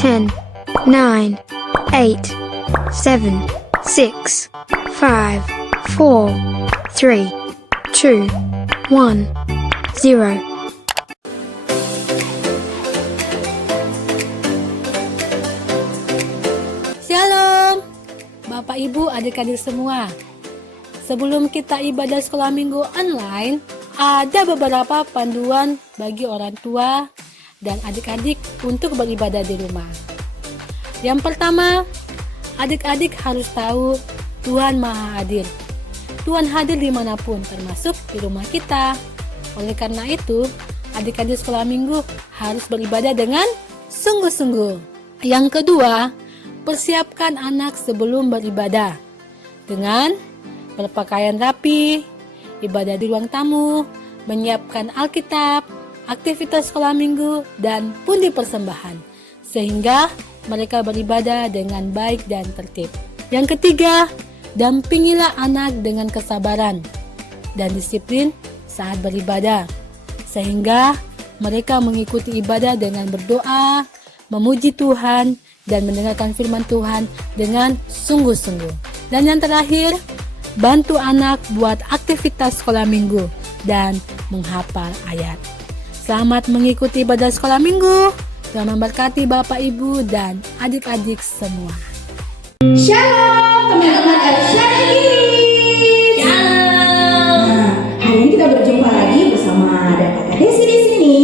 10, 9, 8, 7, 6, 5, 4, 3, 2, 1, 0. Shalom, Bapak Ibu adik-adik semua. Sebelum kita ibadah sekolah minggu online, ada beberapa panduan bagi orang tua dan adik-adik untuk beribadah di rumah. Yang pertama, adik-adik harus tahu Tuhan Maha Adil. Tuhan hadir dimanapun, termasuk di rumah kita. Oleh karena itu, adik-adik sekolah minggu harus beribadah dengan sungguh-sungguh. Yang kedua, persiapkan anak sebelum beribadah dengan berpakaian rapi, ibadah di ruang tamu, menyiapkan Alkitab, aktivitas sekolah minggu, dan pundi persembahan, sehingga mereka beribadah dengan baik dan tertib. Yang ketiga, dampingilah anak dengan kesabaran dan disiplin saat beribadah, sehingga mereka mengikuti ibadah dengan berdoa, memuji Tuhan, dan mendengarkan firman Tuhan dengan sungguh-sungguh. Dan yang terakhir, bantu anak buat aktivitas sekolah minggu dan menghafal ayat. Selamat mengikuti ibadah sekolah minggu. Tuhan memberkati Bapak, Ibu, dan adik-adik semua. Shalom teman-teman Elshada Kids. Shalom. Hari ini kita berjumpa lagi bersama ada Kakak Desi di sini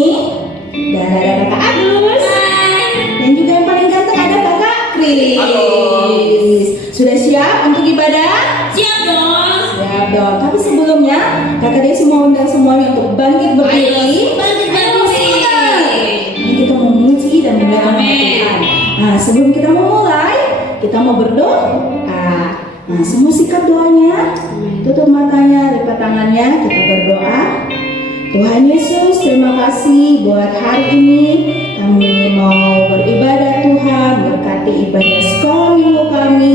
dan ada Kakak Agus. Dan juga yang paling ganteng ada Kakak Kris. Halo. Sudah siap untuk ibadah? Siap dong. Siap dong. Tapi sebelumnya Kakak Desi mau undang semuanya untuk bangkit berdiri. Bangkit berdiri. Ini kita memuji dan memuliakan nama Tuhan. Nah, sebelum kita memulai, kita mau berdoa. Nah, semua sikap doanya, tutup matanya, lipat tangannya, kita berdoa. Tuhan Yesus, terima kasih buat hari ini kami mau beribadah Tuhan, berkati ibadah sekolah minggu kami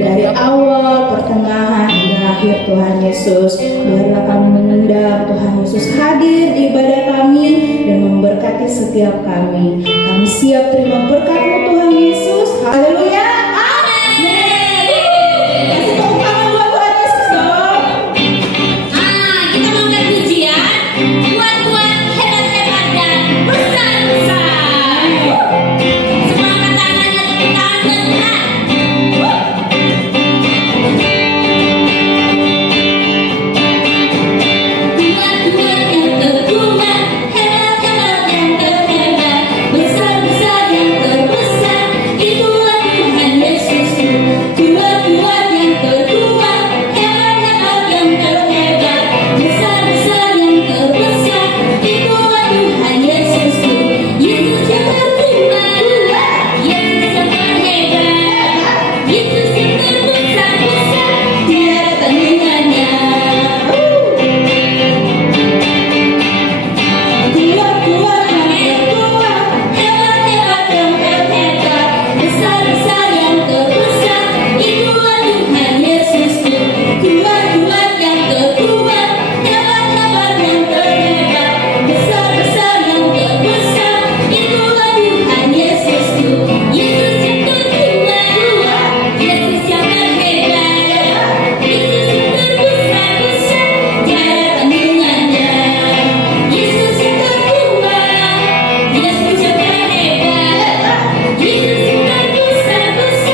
dari awal, pertengahan, hingga akhir Tuhan Yesus. Biarlah kami mengendap Tuhan Yesus hadir di ibadah kami dan memberkati setiap kami. Kami siap terima berkat-Mu Tuhan Yesus. Haleluya. Kasih tepuk tangan buat Tuhan Yesus dong. Kita mau angkat pujian. Tuhan hebat-hebat dan besar-besar. Semua angkat tangannya, tepuk tangan buat Tuhan. Tuhan yang terkuat, hebat-hebat yang terhebat, besar-besar yang terbesar. Itulah Tuhan Yesusku. Tuhan yang terkuat, hebat-hebat yang terhebat, besar-besar yang terbesar. Itulah Tuhan Yesusku. Yesus yang terkuat, Yesus yang terhebat, Yesus yang terbesar-besar, tiada tandingannya. Kuat yang terkuat, hebat-hebat yang terhebat, besar-besar yang terbesar. Itulah Tuhan Yesusku. Kuat yang terkuat, hebat-hebat yang terhebat, besar-besar yang terbesar. Itulah Tuhan Yesusku. Yesus yang terkuat, Yesus yang terhebat, Yesus yang terbesar-besar, tiada tandingannya. Yesus yang terkuat, Yesus yang terhebat, Yesus yang terbesar-besar,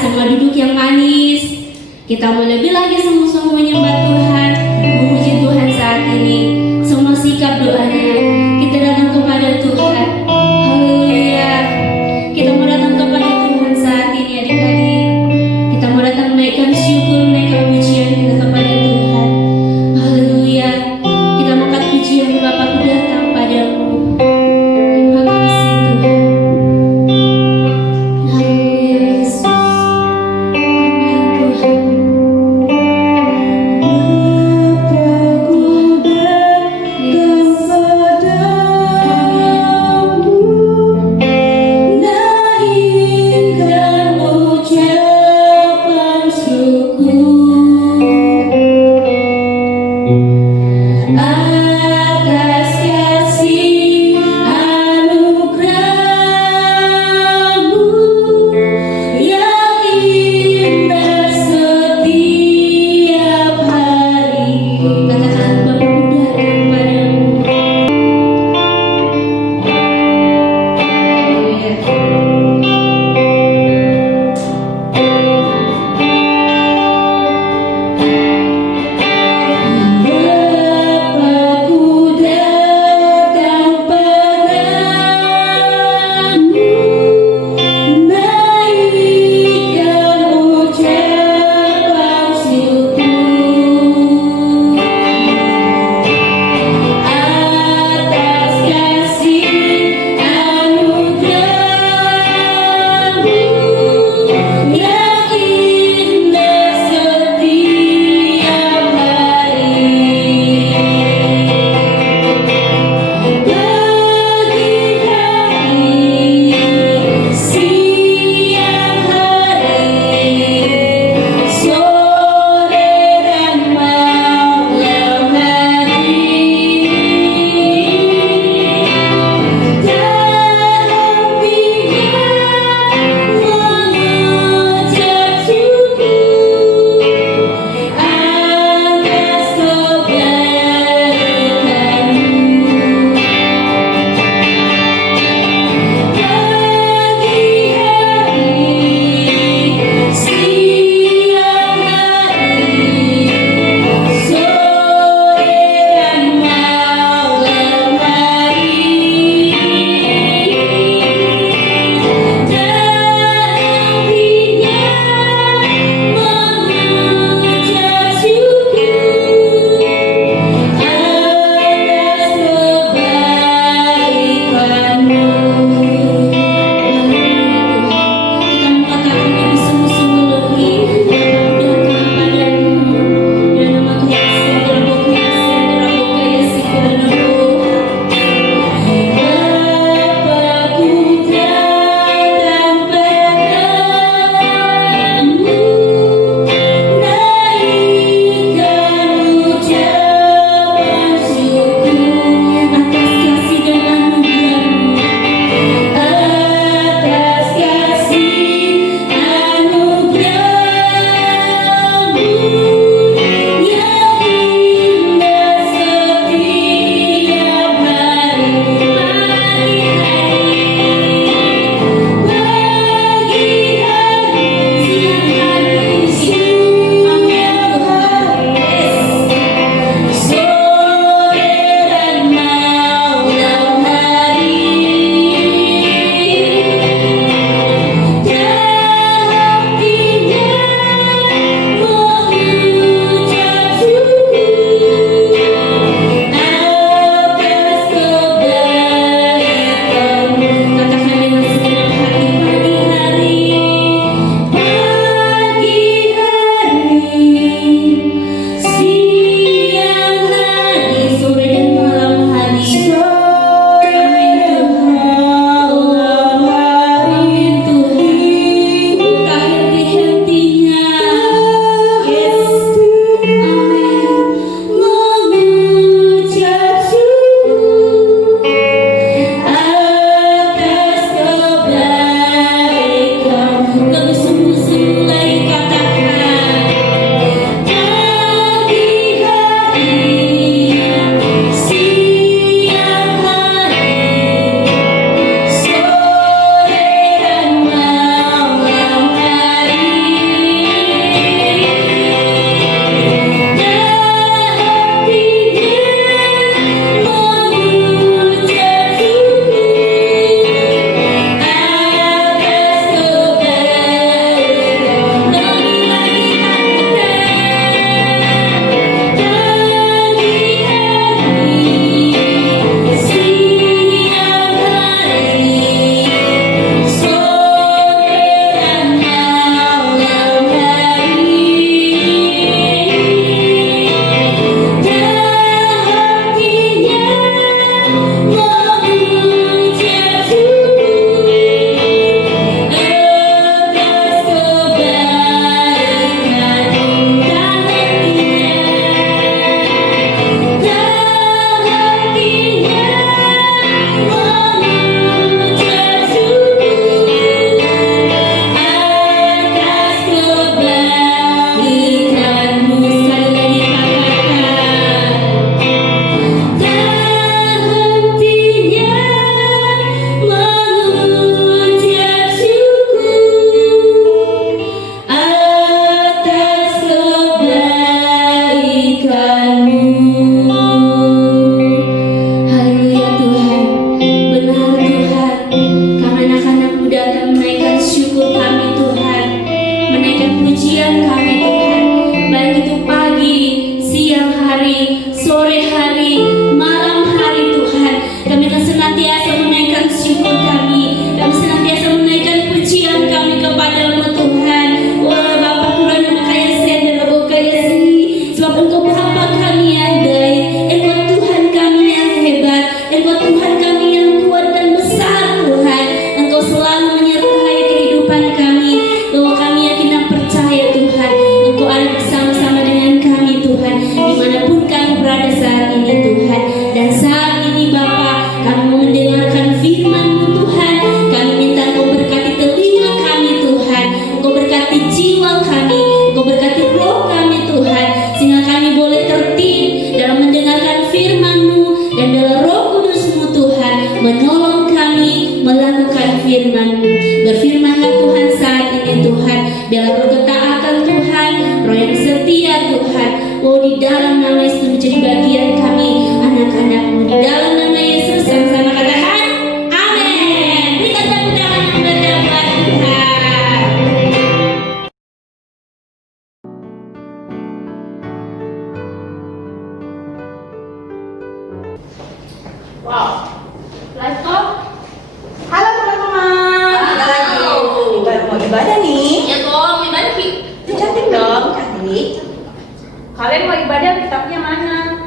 semua duduk yang manis. Kita mau lebih lagi sungguh-sungguh menyembah Tuhan, memuji Tuhan saat ini. Semua sikap doanya kita datang kepada Tuhan. Haleluya. Kita mau datang kepada Tuhan saat ini adik-adik. Kita mau datang menaikkan syukur, menaikkan pujian kita kepada Tuhan. Haleluya. Kita mau angkat pujian Bapakku datang padamu. Terima kasih Tuhan. Haleluya Yesus. Amin Tuhan. Bapakku datang padamu. melakukan firman-Mu. Berfirmanlah Tuhan saat ini Tuhan, biarlah roh ketaatan Tuhan, roh yang setia Tuhan, oh di dalam nama Yesus menjadi bagian kami, anak-anak-Mu, di dalam nama Yesus yang sama katakan, amin. Berikan tepuk tangan yang meriah buat Tuhan. Let's go. Halo teman-teman. Kita lagi mau ibadah nih. Ya dong, ibadah Ki. Cantik dong, cantik. Kalian mau ibadah kitabnya mana?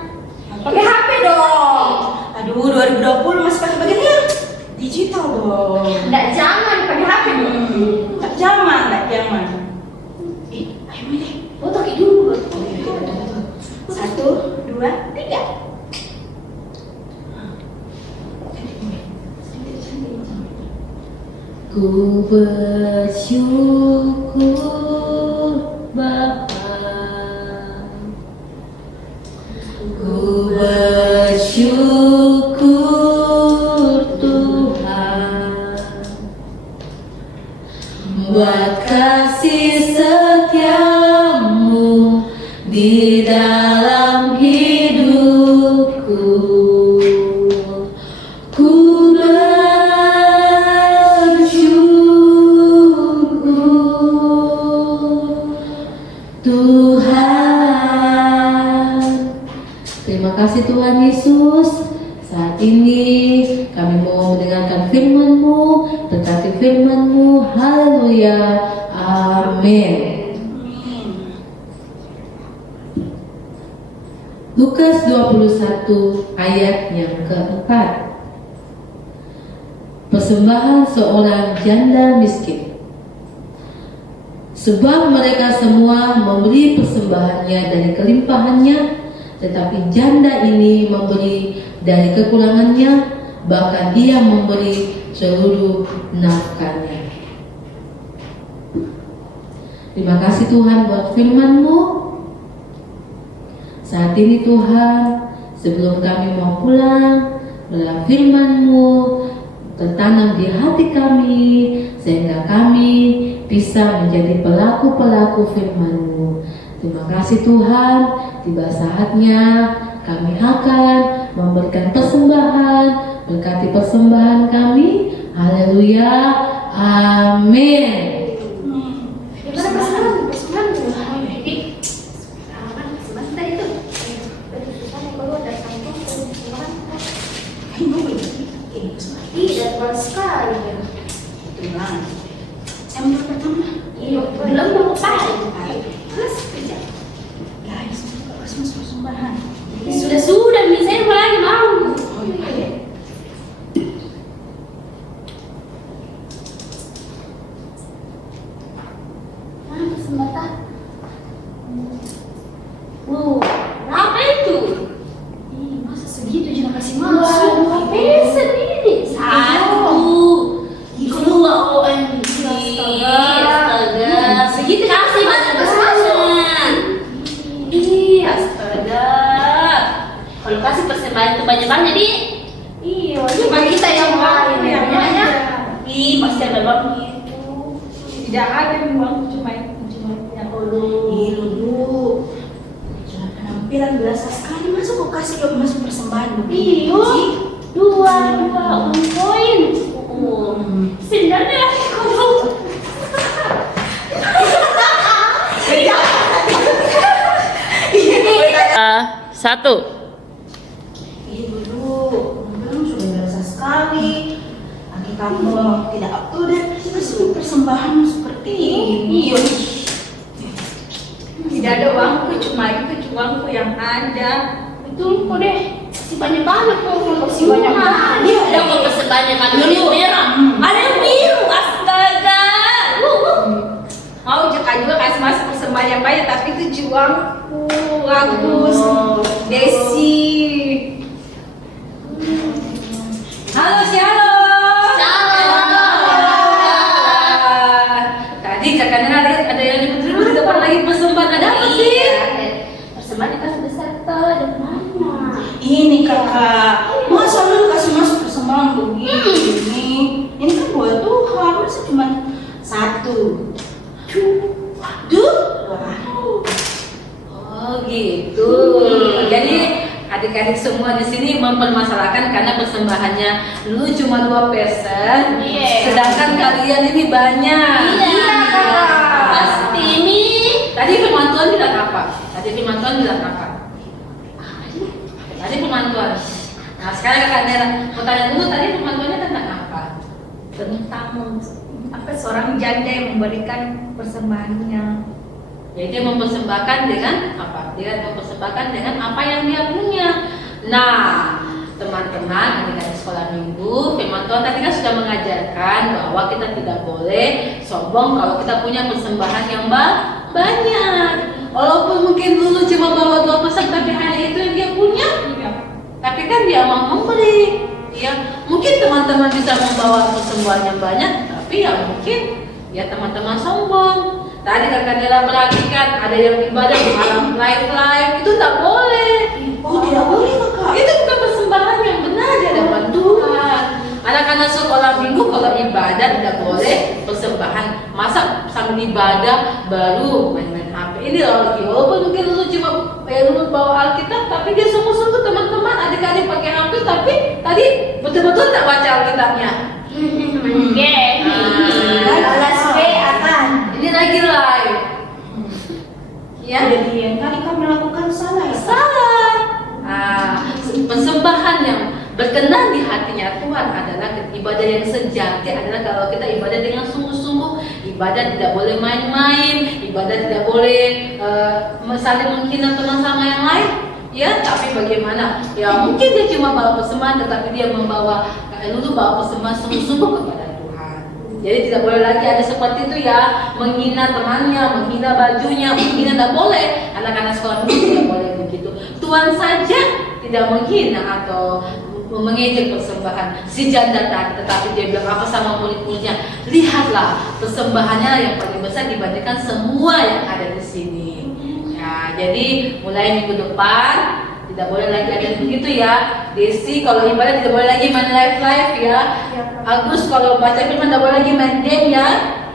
Pakai HP dong. Aduh, 2020 masih pakai beginian. Digital dong. Nggak jangan pakai HP dong. Nggak zaman, nggak zaman. Ayo deh. Foto Ki dulu. 1, 2, 3. Ku bersyukur Bapa, ku bersyukur Tuhan buat kasih setiamu di dalam hidupku. Ku Tuhan. Terima kasih Tuhan Yesus. Saat ini kami mau mendengarkan firman-Mu, berkati firman-Mu. Haleluya. Amin. Lukas 21 ayat yang keempat. Persembahan seorang janda miskin. Sebab mereka semua memberi persembahannya dari kelimpahannya, tetapi janda ini memberi dari kekurangannya, bahkan ia memberi seluruh nafkahnya. Terima kasih Tuhan buat firman-Mu. Saat ini Tuhan, sebelum kami mau pulang, biarlah firman-Mu tertanam di hati kami, sehingga kami bisa menjadi pelaku-pelaku firman-Mu. Terima kasih Tuhan, tiba saatnya kami akan memberikan persembahan, berkati persembahan kami. Haleluya, amin. Sudah, misalnya apa lagi mau? Kesempatan. Apa itu? Masa segitu juga kasih masuk? Pesen ini. 1, 2, OMG. Astaga. Segitu kasih banyak pesanan. Iya, astaga. Kalau kasih persembahan itu banyak-banyak di. Iya, cuma kita yang mau yang banyak. Ih, pasti ada bang gitu. Tidak ada uang, cuma yang dulu. Cuma penampilan biasa sekali, masa kok kasih lo masuk persembahan begini? Iya, 2 koin. Sebenarnya aku. 1. Iya dulu, sudah biasa sekali. Kita mau tidak up to date, masuk persembahan seperti ini. Tidak ada uangku, cuma itu uangku yang ada. Betul kok deh. Si banyak-banyak kok. Si banyak-banyak. Iya, ada kok persembahan yang merah. Ada yang biru, astaga. Mau Jaka juga kasih masuk persembahan yang banyak, tapi itu uangku. Bagus. Desi. Halo, halo. Tadi kakaknya ada yang ribut-ribut di depan lagi persembahan. Ada apa sih? Persembahan kasih besar tuh, ada mana? Ini kakak, masa lu kasih masuk persembahan begini? adik-adik semua di sini mempermasalahkan karena persembahannya dulu cuma 2%, sedangkan kalian ini banyak. Iya, pasti nih. Tadi firman Tuhan bilang apa? Tadi firman Tuhan bilang apa? Tadi firman Tuhan. Nah sekarang Kak Nera mau tanya dulu, tadi firman Tuhannya tentang apa? Tentang seorang janda yang memberikan persembahannya. Jadi dia mempersembahkan dengan apa? Dia mempersembahkan dengan apa yang dia punya. Nah, teman-teman adik-adik sekolah minggu, firman Tuhan tadi kan sudah mengajarkan bahwa kita tidak boleh sombong kalau kita punya persembahan yang banyak. Walaupun mungkin dulu cuma bawa 2%, tapi hari itu yang dia punya. Tapi kan dia mau memberi. Ya, mungkin teman-teman bisa membawa persembahan yang banyak, tapi ya mungkin ya teman-teman sombong. Tadi Kakak Nela perhatikan ada yang ibadah di malam live itu tak boleh. Oh, tidak boleh Kakak. Itu bukan persembahan yang benar di hadapan Tuhan. Anak-anak sekolah minggu kalau ibadah tidak boleh persembahan. Masa sambil ibadah baru main-main HP. Ini lagi walaupun mungkin lu cuma lu bawa Alkitab, tapi dia sungguh-sungguh teman-teman adik-adik pakai HP, tapi tadi betul-betul tak baca Alkitabnya. Ini lagi live. Ya. Jadi yang kali kau melakukan salah ya? Salah. Persembahan yang berkenan di hatinya Tuhan adalah ibadah yang sejati, adalah kalau kita ibadah dengan sungguh-sungguh, ibadah tidak boleh main-main, ibadah tidak boleh saling menghina teman sama yang lain. Ya, tapi bagaimana? Ya mungkin dia cuma bawa persembahan, tetapi dia membawa dulu bawa persembahan sungguh-sungguh kepada Tuhan. Jadi tidak boleh lagi ada seperti itu ya, menghina temannya, menghina bajunya, menghina, tidak boleh. Anak-anak sekolah minggu tidak boleh begitu. Tuhan saja tidak menghina atau mengejek persembahan si janda tadi, tetapi dia bilang apa sama murid-muridnya? Lihatlah persembahannya yang paling besar dibandingkan semua yang ada di sini. Ya, jadi mulai minggu depan tidak boleh lagi ada begitu ya. Desi kalau ibadah tidak boleh lagi main live ya. Agus kalau baca firman tidak boleh lagi main game ya.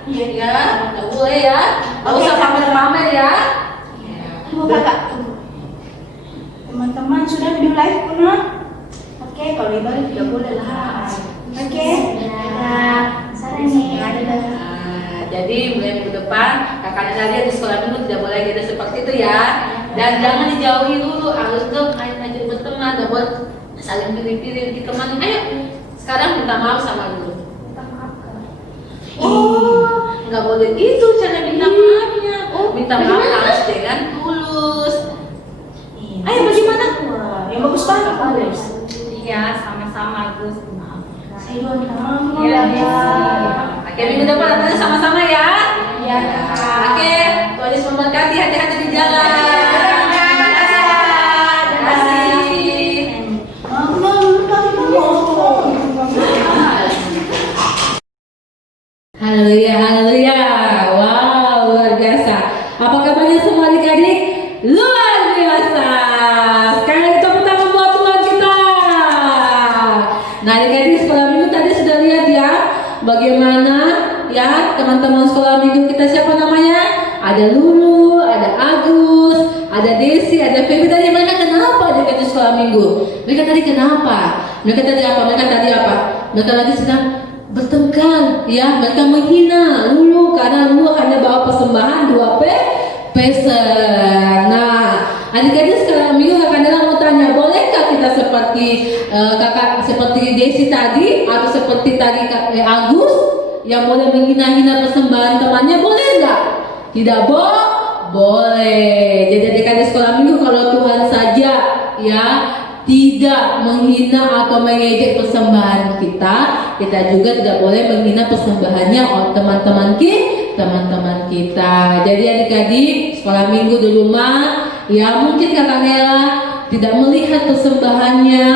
Ya, tidak boleh ya. Tidak usah pamer-pamer ya. Tunggu Kakak, tunggu. Teman-teman sudah video live pun? Oke, kalau ibadah tidak boleh lah. Oke. Jadi mulai minggu depan kakak Nadia di sekolah minggu tidak boleh lagi ada seperti itu ya. Dan jangan dijauhi dulu, harus ajak berteman, tidak boleh saling pilih-pilih di teman. Ayo sekarang minta maaf sama dulu. Oh, nggak boleh gitu cara minta maafnya. Minta maaf harus dengan tulus. Ayo bagaimana? Yang bagus banget Agus. Iya, sama-sama Gus. Maaf. Saya juga minta maaf Iya, ya. Oke, minggu depan datang sama-sama ya. Iya. Oke, Tuhan Yesus memberkati, hati-hati di jalan. Terima kasih. Haleluya, haleluya. Wow, luar biasa. Apa kabarnya semua adik-adik? Luar biasa. Sekarang kita pertama buat Tuhan kita. Nah, adik-adik sekolah minggu tadi sudah lihat ya, bagaimana ya teman-teman sekolah minggu kita, siapa namanya? Ada Lulu, ada Agus, ada Desi, ada Feby. Tadi mereka kenapa adik-adik sekolah minggu? Mereka tadi kenapa? Mereka tadi apa? Mereka lagi sedang bertengkar ya, mereka menghina Lulu karena Lulu hanya bawa persembahan 2 peser. Nah, adik-adik sekarang minggu kakak Nela mau tanya, bolehkah kita seperti seperti Desi tadi atau seperti tadi Agus yang boleh menghina-hina persembahan temannya, boleh nggak? Tidak boleh. Jadi adik-adik sekolah minggu, kalau Tuhan saja ya tidak menghina atau mengejek persembahan kita juga tidak boleh menghina persembahannya teman-teman kita. Jadi adik-adik sekolah minggu di rumah ya, mungkin kakak Nela tidak melihat persembahannya,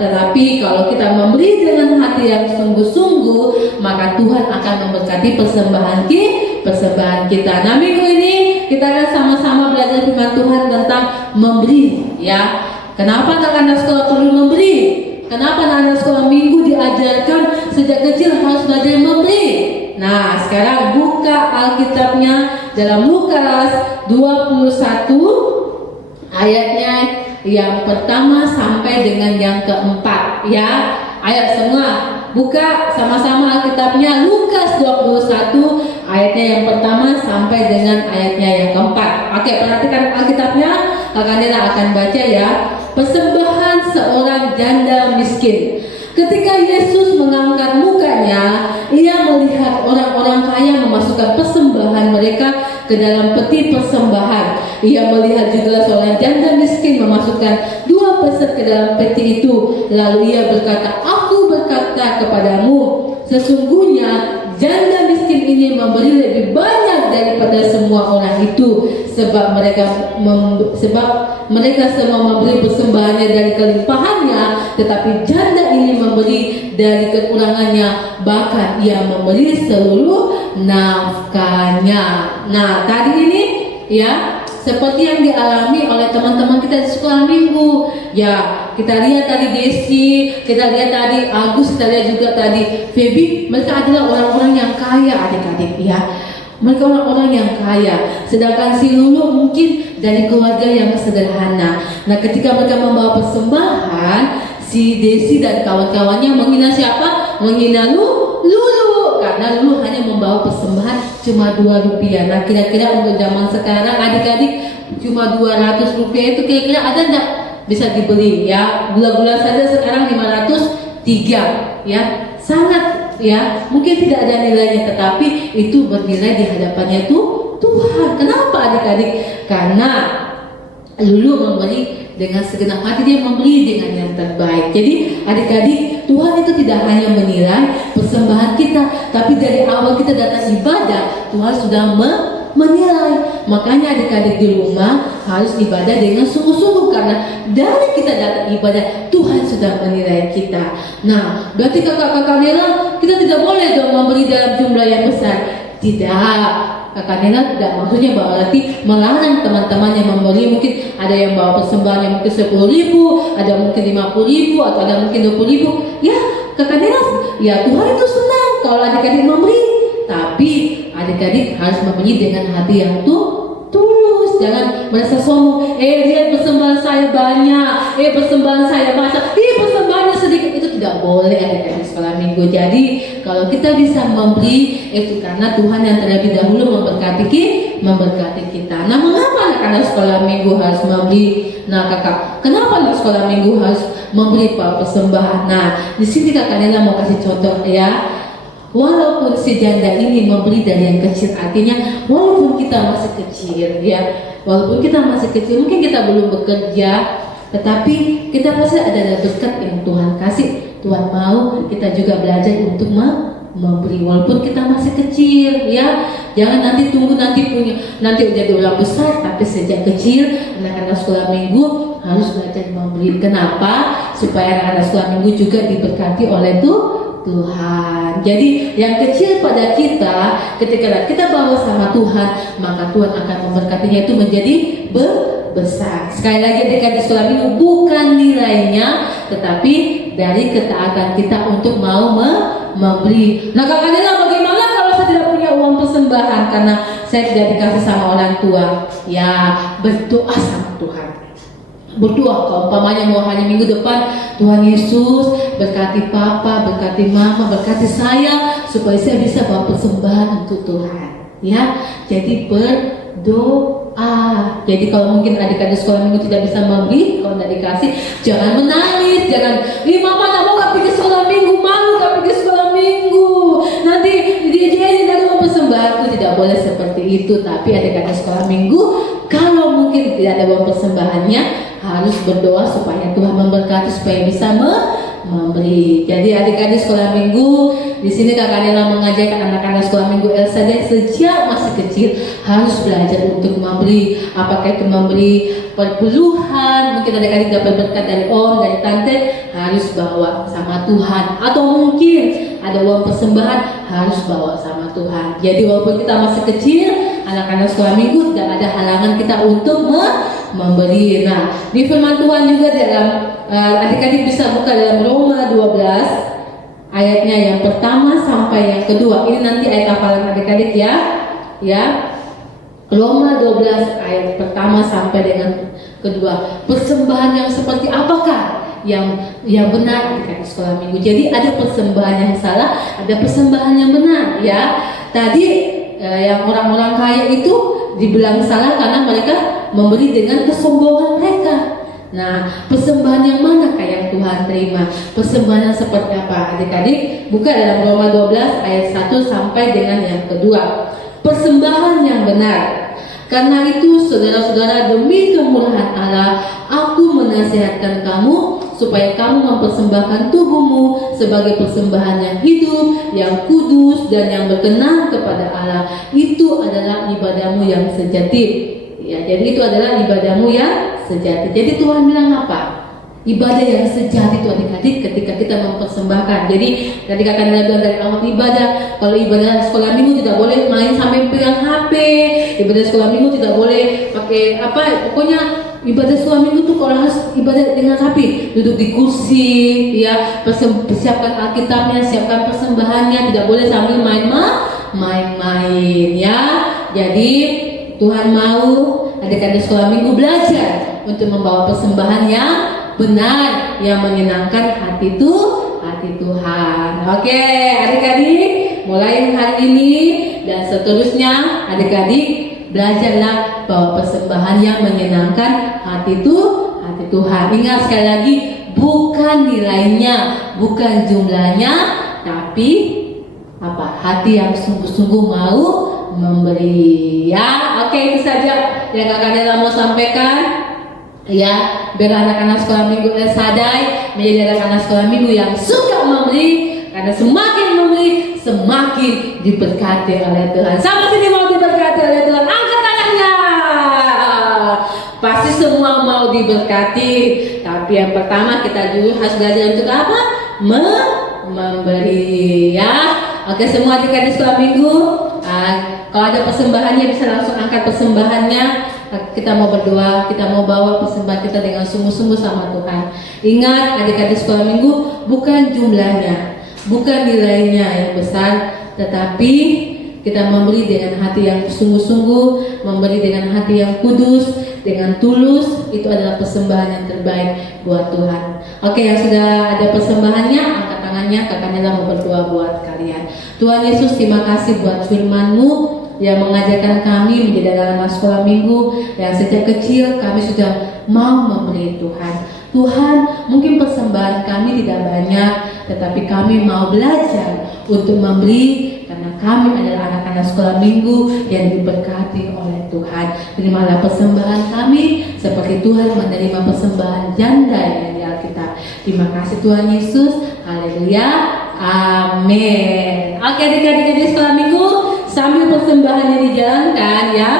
tetapi kalau kita memberi dengan hati yang sungguh-sungguh, maka Tuhan akan memberkati persembahan kita. Nah, minggu ini kita akan sama-sama belajar firman Tuhan tentang memberi ya. Kenapa anak-anak sekolah perlu memberi? Kenapa anak-anak sekolah minggu diajarkan sejak kecil harus belajar memberi? Nah, sekarang buka Alkitabnya dalam Lukas 21 ayatnya yang pertama sampai dengan yang keempat ya. Ayo semua buka sama-sama Alkitabnya, Lukas 21 ayatnya yang pertama sampai dengan ayatnya yang keempat. Oke, perhatikan Alkitabnya, Kakak Nela akan baca ya. Persembahan seorang janda miskin. Ketika Yesus mengangkat mukanya, ia melihat orang-orang kaya memasukkan persembahan mereka ke dalam peti persembahan. Ia melihat juga seorang janda miskin memasukkan 2 peser ke dalam peti itu. Lalu ia berkata, "Aku berkata kepadamu, sesungguhnya janda miskin ini memberi lebih banyak daripada semua orang itu, sebab mereka semua memberi persembahannya dari kelimpahannya, tetapi janda ini memberi dari kekurangannya, bahkan ia memberi seluruh nafkahnya." Nah, tadi ini ya seperti yang dialami oleh teman-teman kita di sekolah minggu. Ya, kita lihat tadi Desi, kita lihat tadi Agus, kita lihat juga tadi Feby. Mereka adalah orang-orang yang kaya, adik-adik ya. Mereka orang-orang yang kaya. Sedangkan si Lulu mungkin dari keluarga yang sederhana. Nah, ketika mereka membawa persembahan, si Desi dan kawan-kawannya menghina siapa? Menghina Lulu, karena Lulu hanya membawa persembahan cuma 2 rupiah. Nah, kira-kira untuk zaman sekarang adik-adik cuma 200 rupiah itu kira-kira ada enggak bisa dibeli ya? Gula-gula saja sekarang 503 ya. Sangat ya, mungkin tidak ada nilainya, tetapi itu bernilai di hadapannya Tuhan. Kenapa adik-adik? Karena Lulu memberi dengan segenap hati, dia memberi dengan yang terbaik. Jadi adik-adik, Tuhan itu tidak hanya menilai persembahan kita, tapi dari awal kita datang ibadah, Tuhan sudah menilai. Makanya adik-adik di rumah harus ibadah dengan sungguh-sungguh, karena dari kita datang ibadah, Tuhan sudah menilai kita. Nah, berarti kakak-kakak Nela, kita tidak boleh dong memberi dalam jumlah yang besar. Tidak. Kakak Nela tidak maksudnya berarti melarang teman-teman yang memberi. Mungkin ada yang bawa persembahan yang mungkin 10.000, ada mungkin 50.000, atau ada mungkin 20.000. Ya, kakak Nela, ya Tuhan itu senang kalau adik-adik memberi. Tapi adik-adik harus memberi dengan hati yang tulus. Jangan merasa sombong. Lihat persembahan saya banyak. Persembahan saya banyak. Persembahannya sedikit. Itu tidak boleh adik-adik sekolah minggu. Jadi kalau kita bisa memberi, itu karena Tuhan yang terlebih dahulu memberkati kita. Nah, mengapa anak-anak sekolah minggu harus memberi? Nah, kakak, kenapa anak sekolah minggu harus memberi persembahan? Nah, di sini kakak Nela mau kasih contoh ya. Walaupun si janda ini memberi dari yang kecil, artinya walaupun kita masih kecil ya, walaupun kita masih kecil, mungkin kita belum bekerja, tetapi kita pasti ada berkat yang Tuhan kasih. Tuhan mau kita juga belajar untuk memberi walaupun kita masih kecil ya. Jangan nanti tunggu nanti jadi orang besar, tapi sejak kecil anak-anak sekolah minggu harus belajar memberi. Kenapa? Supaya anak-anak sekolah minggu juga diberkati oleh Tuhan. Jadi yang kecil pada kita, ketika kita bawa sama Tuhan, maka Tuhan akan memberkatinya itu menjadi besar. Sekali lagi adik-adik sekolah minggu, bukan nilainya, tetapi dari ketaatan kita untuk mau memberi. Nah, kakak Nela, bagaimana kalau saya tidak punya uang persembahan karena saya tidak dikasih sama orang tua? Ya, berdoa sama Tuhan. Berdoa, kalau umpamanya mau hari Minggu depan, Tuhan Yesus berkati papa, berkati mama, berkati saya, supaya saya bisa bawa persembahan untuk Tuhan ya. Jadi berdoa. Jadi kalau mungkin adik-adik sekolah minggu tidak bisa memberi, kalau tidak dikasih, jangan menangis, jangan mama tak mau gak pergi sekolah minggu, malu gak pergi sekolah minggu, nanti dia tidak mau persembahan. Itu tidak boleh seperti itu. Tapi adik-adik sekolah minggu, kalau mungkin tidak ada uang persembahannya, harus berdoa supaya Tuhan memberkati, supaya bisa memberi. Jadi adik-adik sekolah minggu, di sini kakak Nela mengajarkan anak-anak sekolah minggu Elsa dan sejak masih kecil harus belajar untuk memberi. Apakah itu memberi perpuluhan, mungkin adik-adik dapat berkat dari om, dari tante, harus bawa sama Tuhan. Atau mungkin ada uang persembahan, harus bawa sama Tuhan. Jadi walaupun kita masih kecil, anak-anak sekolah minggu tidak ada halangan kita untuk memberi. Nah, di firman Tuhan juga dalam adik-adik bisa buka dalam Roma 12 ayatnya yang pertama sampai yang kedua. Ini nanti ayat hafalan adik-adik ya. Roma 12 ayat pertama sampai dengan kedua, persembahan yang seperti apakah yang benar adik-adik sekolah minggu. Jadi ada persembahan yang salah, ada persembahan yang benar ya. Tadi yang orang-orang kaya itu dibilang salah karena mereka memberi dengan kesombongan mereka. Nah, persembahan yang mana yang Tuhan terima? Persembahan yang seperti apa? Adik-adik buka dalam Roma 12 ayat 1 sampai dengan yang kedua. Persembahan yang benar. Karena itu saudara-saudara, demi kemurahan Allah, aku menasihatkan kamu supaya kamu mempersembahkan tubuhmu sebagai persembahan yang hidup, yang kudus, dan yang berkenan kepada Allah. Itu adalah ibadahmu yang sejati. Ya, jadi itu adalah ibadahmu yang sejati. Jadi Tuhan bilang apa? Ibadah yang sejati itu adik-adik ketika kita mempersembahkan. Jadi ketika akan bilang dari awal ibadah, kalau ibadah sekolah minggu tidak boleh main sampai pegang HP. Ibadah sekolah minggu tidak boleh pakai pokoknya ibadah sekolah minggu tuh kalau harus ibadah dengan rapi, duduk di kursi, ya, persiapkan Alkitabnya, siapkan persembahannya, tidak boleh sambil main-main, ya. Jadi Tuhan mau adik-adik sekolah minggu belajar untuk membawa persembahan yang benar, yang menyenangkan hati Tuhan. Oke, adik-adik, mulai hari ini dan seterusnya adik-adik belajarlah bahwa persembahan yang menyenangkan hati Tuhan. Ingat sekali lagi, bukan nilainya, bukan jumlahnya, tapi hati yang sungguh-sungguh mau memberi. Ya, oke, itu saja yang Kakak Nela mau sampaikan. Ya, biar anak-anak sekolah minggu sadai menjadi anak-anak sekolah minggu yang suka memberi, karena semakin memberi semakin diberkati oleh Tuhan. Sama sini mau diberkati oleh Tuhan, angkat tangannya. Pasti semua mau diberkati, tapi yang pertama kita dulu harus belajar untuk apa? Memberi, ya. Oke, semua adik-adik sekolah minggu, kalau ada persembahannya bisa langsung angkat persembahannya. Kita mau berdoa, kita mau bawa persembahan kita dengan sungguh-sungguh sama Tuhan. Ingat adik-adik sekolah minggu, bukan jumlahnya, bukan nilainya yang besar, tetapi kita memberi dengan hati yang sungguh-sungguh, memberi dengan hati yang kudus, dengan tulus. Itu adalah persembahan yang terbaik buat Tuhan. Oke, yang sudah ada persembahannya, angkat tangannya. Kakak Nela mau berdoa buat kalian. Tuhan Yesus, terima kasih buat firman-Mu yang mengajarkan kami menjadi anak sekolah minggu yang sejak kecil kami sudah mau memberi Tuhan. Tuhan, mungkin persembahan kami tidak banyak, tetapi kami mau belajar untuk memberi karena kami adalah anak-anak sekolah minggu yang diberkati oleh Tuhan. Terimalah persembahan kami seperti Tuhan menerima persembahan janda yang di Alkitab. Terima kasih Tuhan Yesus. Haleluya. Amin. Oke, adik-adik sekolah minggu, sambil persembahannya dijalankan, ya,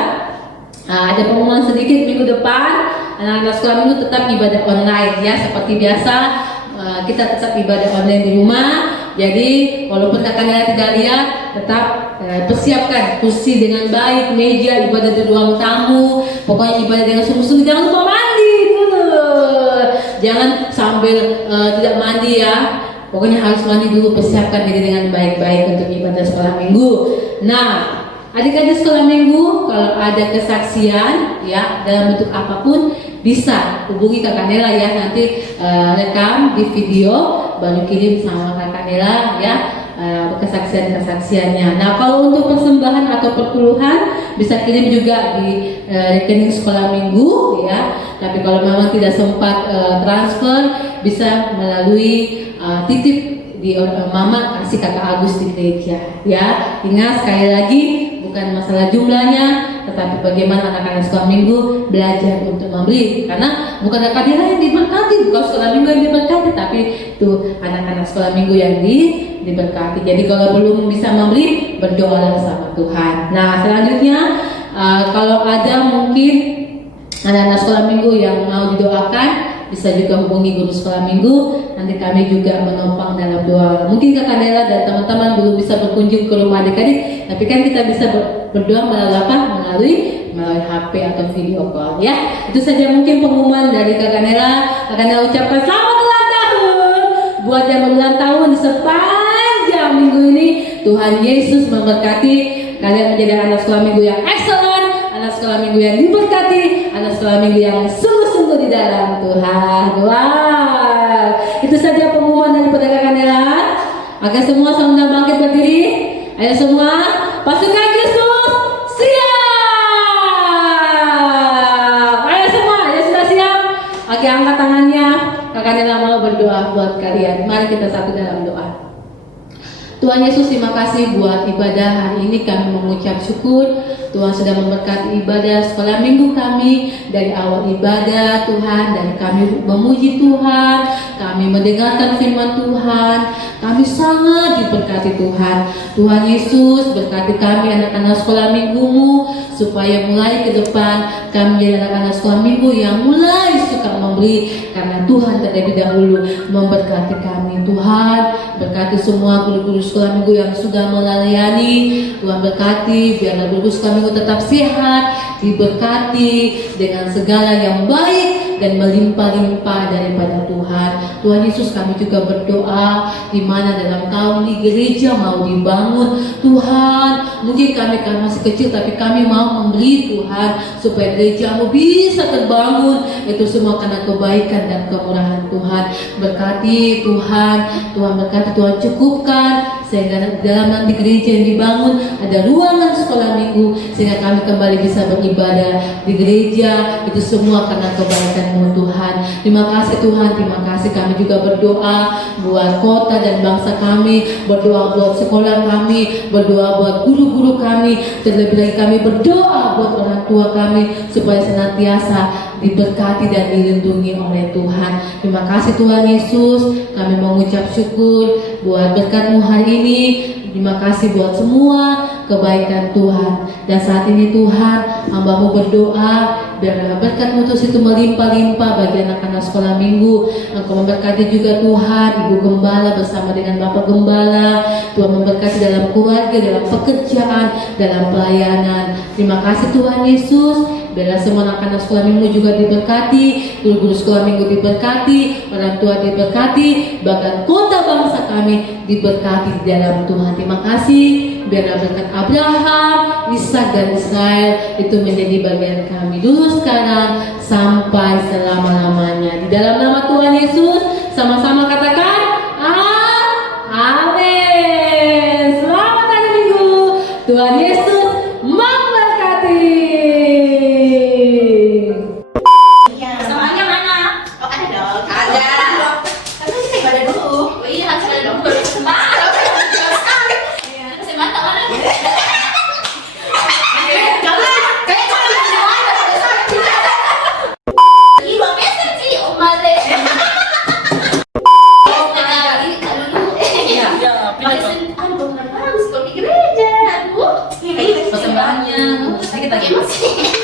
ada pengumuman sedikit minggu depan. Anak-anak sekolah minggu tetap ibadah online, ya, seperti biasa. Kita tetap ibadah online di rumah. Jadi walaupun kakak tidak lihat, tetap persiapkan kursi dengan baik, meja, ibadah di ruang tamu. Pokoknya ibadah dengan sungguh-sungguh. Jangan lupa mandi dulu. Jangan sambil tidak mandi, ya. Pokoknya harus mandi dulu, persiapkan diri dengan baik-baik untuk ibadah sekolah minggu. Nah, adik-adik sekolah minggu, kalau ada kesaksian, ya, dalam bentuk apapun, bisa hubungi Kakak Nela, ya. Nanti rekam di video, baru kirim sama Kakak Nela, ya, kesaksian-kesaksiannya. Nah, kalau untuk persembahan atau perpuluhan, bisa kirim juga di rekening sekolah minggu, ya. Tapi kalau memang tidak sempat transfer, bisa melalui titip di mama kasih Kakak Agus di gereja, ya. Ingat sekali lagi, bukan masalah jumlahnya, tetapi bagaimana anak-anak sekolah minggu belajar untuk memberi. Karena bukan Kakak Nela yang diberkati, bukan sekolah minggu yang diberkati, tapi itu anak-anak sekolah minggu yang diberkati. Jadi kalau belum bisa memberi, berdoalah sama Tuhan. Nah, selanjutnya kalau ada mungkin anak-anak sekolah minggu yang mau didoakan, bisa juga hubungi guru sekolah minggu. Nanti kami juga menopang dalam doa. Mungkin Kakak Nela dan teman-teman belum bisa berkunjung ke rumah adik-adik, tapi kan kita bisa berdoa melalui apa? Melalui HP atau video call, ya. Itu saja mungkin pengumuman dari Kakak Nela. Kakak Nela ucapkan selamat ulang tahun buat yang berulang tahun di sepanjang minggu ini. Tuhan Yesus memberkati kalian menjadi anak sekolah minggu yang excellent, anak sekolah minggu yang diberkati, anak sekolah minggu yang sungguh sungguh di dalam Tuhan. Wow, itu saja pengumuman dari pedagang kandelan. Agar semua sama bangkit berdiri. Ayo semua, pasukan Kristus siap. Ayo semua, ya sudah siap. Oke, angkat tangannya. Kakak Nela mau berdoa buat kalian. Mari kita satu dalam doa. Tuhan Yesus, terima kasih buat ibadah hari ini. Kami mengucap syukur Tuhan sudah memberkati ibadah sekolah minggu kami dari awal ibadah Tuhan, dan kami memuji Tuhan, kami mendengarkan firman Tuhan, kami sangat diberkati Tuhan. Tuhan Yesus, berkati kami anak-anak sekolah minggumu, supaya mulai ke depan kami menjadi anak-anak sekolah minggu yang mulai suka memberi, karena Tuhan terlebih dahulu memberkati kami. Tuhan, berkati semua guru-guru sekolah minggu yang sudah melayani. Tuhan berkati, biarlah guru sekolah minggu tetap sehat, diberkati dengan segala yang baik dan melimpah-limpah daripada Tuhan. Tuhan Yesus, kami juga berdoa di mana dalam tahun ini gereja mau dibangun. Tuhan, mungkin kami kan masih kecil, tapi kami mau memberi Tuhan supaya gerejamu bisa terbangun. Itu semua karena kebaikan dan kemurahan Tuhan. Berkati Tuhan, Tuhan berkati, Tuhan cukupkan sehingga dalam nanti gereja yang dibangun ada ruangan sekolah minggu, sehingga kami kembali bisa beribadah di gereja. Itu semua karena kebaikan-Mu Tuhan. Terima kasih Tuhan, terima kasih. Kami juga berdoa buat kota dan bangsa kami, berdoa buat sekolah kami, berdoa buat guru-guru kami, terlebih lagi kami berdoa buat orang tua kami supaya senantiasa diberkati dan dilindungi oleh Tuhan. Terima kasih Tuhan Yesus, kami mengucap syukur buat berkat-Mu hari ini. Terima kasih buat semua kebaikan Tuhan. Dan saat ini Tuhan, hamba-Mu berdoa biar berkat-Mu terus itu melimpah-limpah bagi anak-anak sekolah minggu. Engkau memberkati juga Tuhan Ibu Gembala bersama dengan Bapak Gembala. Tuhan memberkati dalam keluarga, dalam pekerjaan, dalam pelayanan. Terima kasih Tuhan Yesus. Biarlah semua anak-anak sekolah minggu juga diberkati, guru-guru sekolah minggu diberkati, orang tua diberkati, bahkan kota bangsa kami diberkati di dalam Tuhan. Terima kasih. Biarlah berkat Abraham, Ishak dan Israel itu menjadi bagian kami dulu, sekarang, sampai selama-lamanya. Di dalam nama Tuhan Yesus, sama-sama katakan amin. Selamat hari Minggu. Tuhan Yesus memberkati. Semuanya mana? Oh, ada dong. Ada. Tapi kita ibadah dulu. Oh, iya, harus ada dong. Semangat. Iya. Semangat mana? Kayak ini Bang Meser sih, Om Male. Oh, ini kalau dulu. Iya. Belum pernah sekolah di gereja. Aduh. Persembahannya sedikit lagi. Masih.